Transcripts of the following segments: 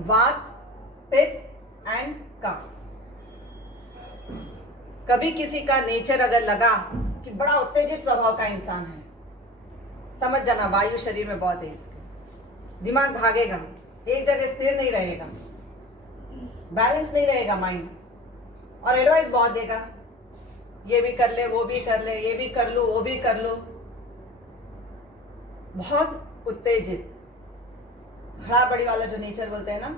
वात, पित्त एंड कफ। कभी किसी का नेचर अगर लगा कि बड़ा उत्तेजित स्वभाव का इंसान है, समझ जाना वायु शरीर में बहुत है इसके। दिमाग भागेगा, एक जगह स्थिर नहीं रहेगा, बैलेंस नहीं रहेगा माइंड, और एडवाइस बहुत देगा, ये भी कर ले, वो भी कर ले, ये भी कर लो, वो भी कर लो। बहुत उत्तेजित, हड़ाबड़ी वाला जो नेचर बोलते हैं ना,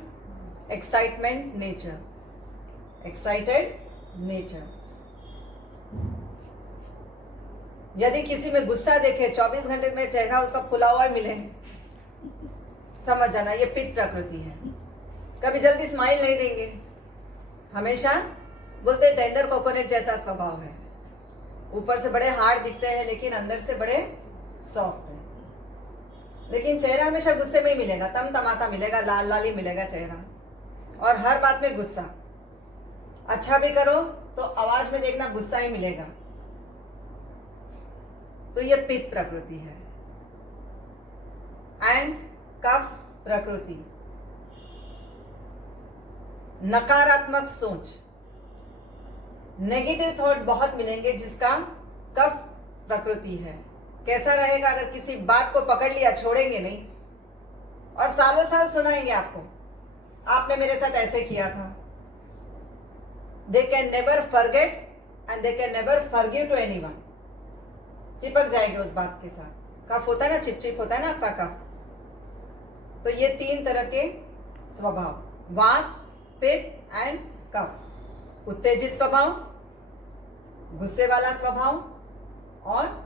एक्साइटमेंट नेचर, एक्साइटेड नेचर। यदि किसी में गुस्सा देखे 24 घंटे में चेहरा उसका फुला हुआ मिले, समझ जाना ये पित्त प्रकृति है। कभी जल्दी स्माइल नहीं देंगे, हमेशा बोलते टेंडर कोकोनट जैसा स्वभाव है। ऊपर से बड़े हार्ड दिखते हैं लेकिन अंदर से बड़े सॉफ्ट है। लेकिन चेहरा हमेशा गुस्से में ही मिलेगा, तमतमाता मिलेगा, लाल लाल ही मिलेगा चेहरा, और हर बात में गुस्सा। अच्छा भी करो तो आवाज में देखना गुस्सा ही मिलेगा। तो ये पित्त प्रकृति है। एंड कफ प्रकृति, नकारात्मक सोच, नेगेटिव थॉट्स बहुत मिलेंगे, जिसका कफ प्रकृति है। कैसा रहेगा? अगर किसी बात को पकड़ लिया, छोड़ेंगे नहीं, और सालों साल सुनाएंगे आपको, आपने मेरे साथ ऐसे किया था। They can never forget and they can never forgive to anyone. चिपक जाएंगे उस बात के साथ। कफ होता है ना, चिपचिप होता है ना आपका कफ। तो ये 3 तरह के स्वभाव, वात, पित्त एंड कफ। उत्तेजित स्वभाव, गुस्से वाला स्वभाव, और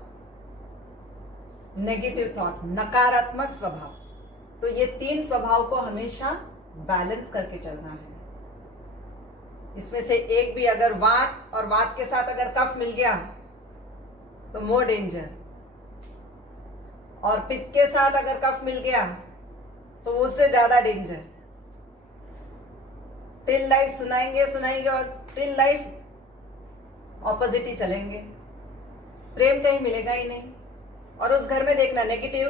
नेगेटिव थॉट, नकारात्मक स्वभाव। तो ये 3 स्वभाव को हमेशा बैलेंस करके चलना है। इसमें से एक भी अगर वात और वात के साथ अगर कफ मिल गया तो मोर डेंजर, और पित्त के साथ अगर कफ मिल गया तो उससे ज्यादा डेंजर। टिल लाइफ सुनाएंगे और टिल लाइफ ऑपोजिट ही चलेंगे। प्रेम कहीं मिलेगा ही नहीं। और उस घर में देखना नेगेटिव,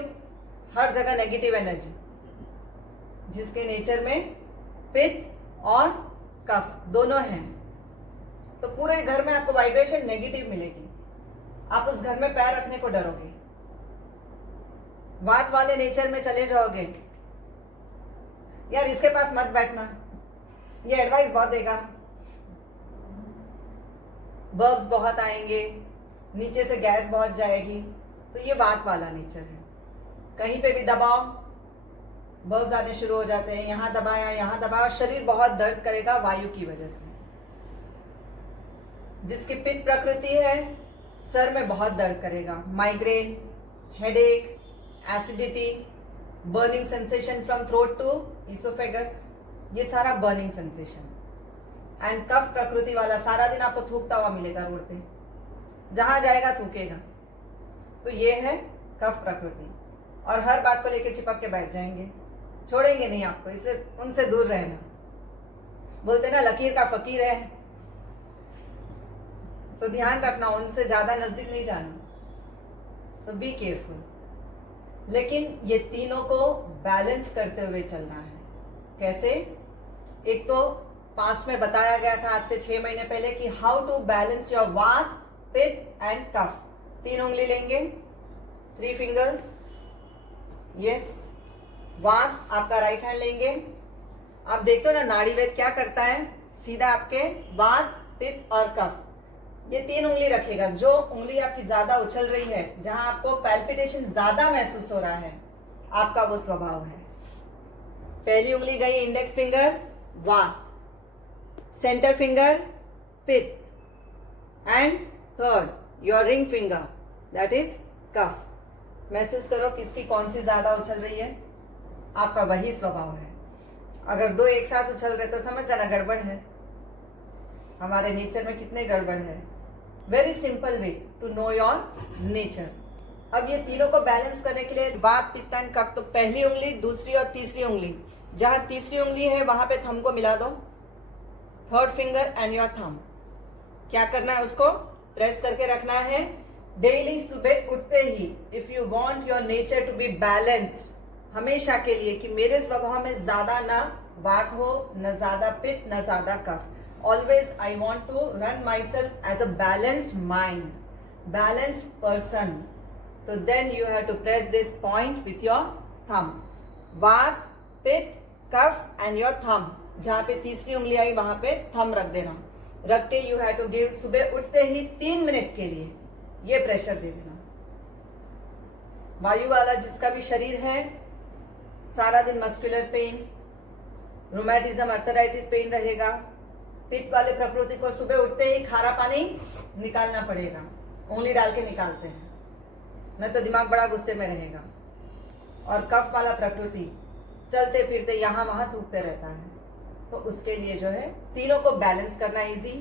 हर जगह नेगेटिव एनर्जी, जिसके नेचर में पित्त और कफ दोनों हैं, तो पूरे घर में आपको वाइब्रेशन नेगेटिव मिलेगी। आप उस घर में पैर रखने को डरोगे। वात वाले नेचर में चले जाओगे, यार इसके पास मत बैठना, ये एडवाइस बहुत देगा, बर्ब्स बहुत आएंगे, नीचे से गैस बहुत जाएगी। तो ये वात वाला नेचर है। कहीं पे भी दबाओ, बर्ब्स आने शुरू हो जाते हैं। यहां दबाया, यहां दबाया, शरीर बहुत दर्द करेगा वायु की वजह से। जिसकी पित्त प्रकृति है, सर में बहुत दर्द करेगा, migraine, headache, acidity, burning sensation from throat to oesophagus, ये सारा बर्निंग सेंसेशन। एंड कफ प्रकृति वाला सारा दिन आपको थूकता हुआ मिलेगा रोड पे, जहां जाएगा थूकेगा। तो ये है कफ प्रकृति, और हर बात को लेकर चिपक के बैठ जाएंगे, छोड़ेंगे नहीं आपको, इसलिए उनसे दूर रहना। बोलते ना लकीर का फकीर है, तो ध्यान रखना, उनसे ज्यादा नजदीक नहीं जाना। तो बी केयरफुल। लेकिन ये तीनों को बैलेंस करते हुए चलना है। कैसे? एक तो पास्ट में बताया गया था आज से 6 महीने पहले कि हाउ टू बैलेंस योर वात, पित्त एंड कफ। 3 उंगली लेंगे, 3 फिंगर्स, यस। वात आपका राइट हैंड लेंगे। आप देखते हो ना नाड़ीवेद क्या करता है, सीधा आपके वात, पित्त और कफ, ये 3 उंगली रखेगा। जो उंगली आपकी ज्यादा उछल रही है, जहां आपको पैल्पिटेशन ज्यादा महसूस हो रहा है, आपका वो स्वभाव है। पहली उंगली गई index finger, vata, centre finger, pitta, and third your ring finger, that is kapha. महसूस करो किसकी कौन सी ज्यादा उछल रही है, आपका वही स्वभाव है। अगर 2 एक साथ उछल रहे तो समझ जाना गड़बड़ है। हमारे नेचर में कितने गड़बड़ है। Very simple way to know your nature. अब ये तीनों को बैलेंस करने के लिए वात, पित्त एंड कफ, तो पहली उंगली, दूसरी और तीसरी उंगली, जहां तीसरी उंगली है वहां पे थंब को मिला दो, third finger and your thumb. क्या करना है, उसको प्रेस करके रखना है। डेली सुबह उठते ही, if you want your nature to be balanced, हमेशा के लिए कि मेरे स्वभाव में ज्यादा ना वात हो, न ज्यादा पित्त, न ज्यादा kapha. Always I want to run myself as a balanced mind, balanced person. तो then you have to press this point with your thumb. Vata, pitta, cough and your thumb. जहां पे तीसरी उंगली आई वहां पे थंब रख देना। रख के यू हैव टू गिव, सुबह उठते ही 3 मिनट के लिए ये प्रेशर दे देना। वायु वाला जिसका भी शरीर है, सारा दिन मस्कुलर पेन, रोमैटिज्म, अर्थराइटिस पेन रहेगा। पित्त वाले प्रकृति को सुबह उठते ही खारा पानी निकालना पड़ेगा, उंगली डाल के निकालते हैं, नहीं तो दिमाग बड़ा गुस्से में रहेगा। और कफ वाला प्रकृति चलते फिरते यहां वहां थूकते रहता है। तो उसके लिए जो है तीनों को बैलेंस करना इजी।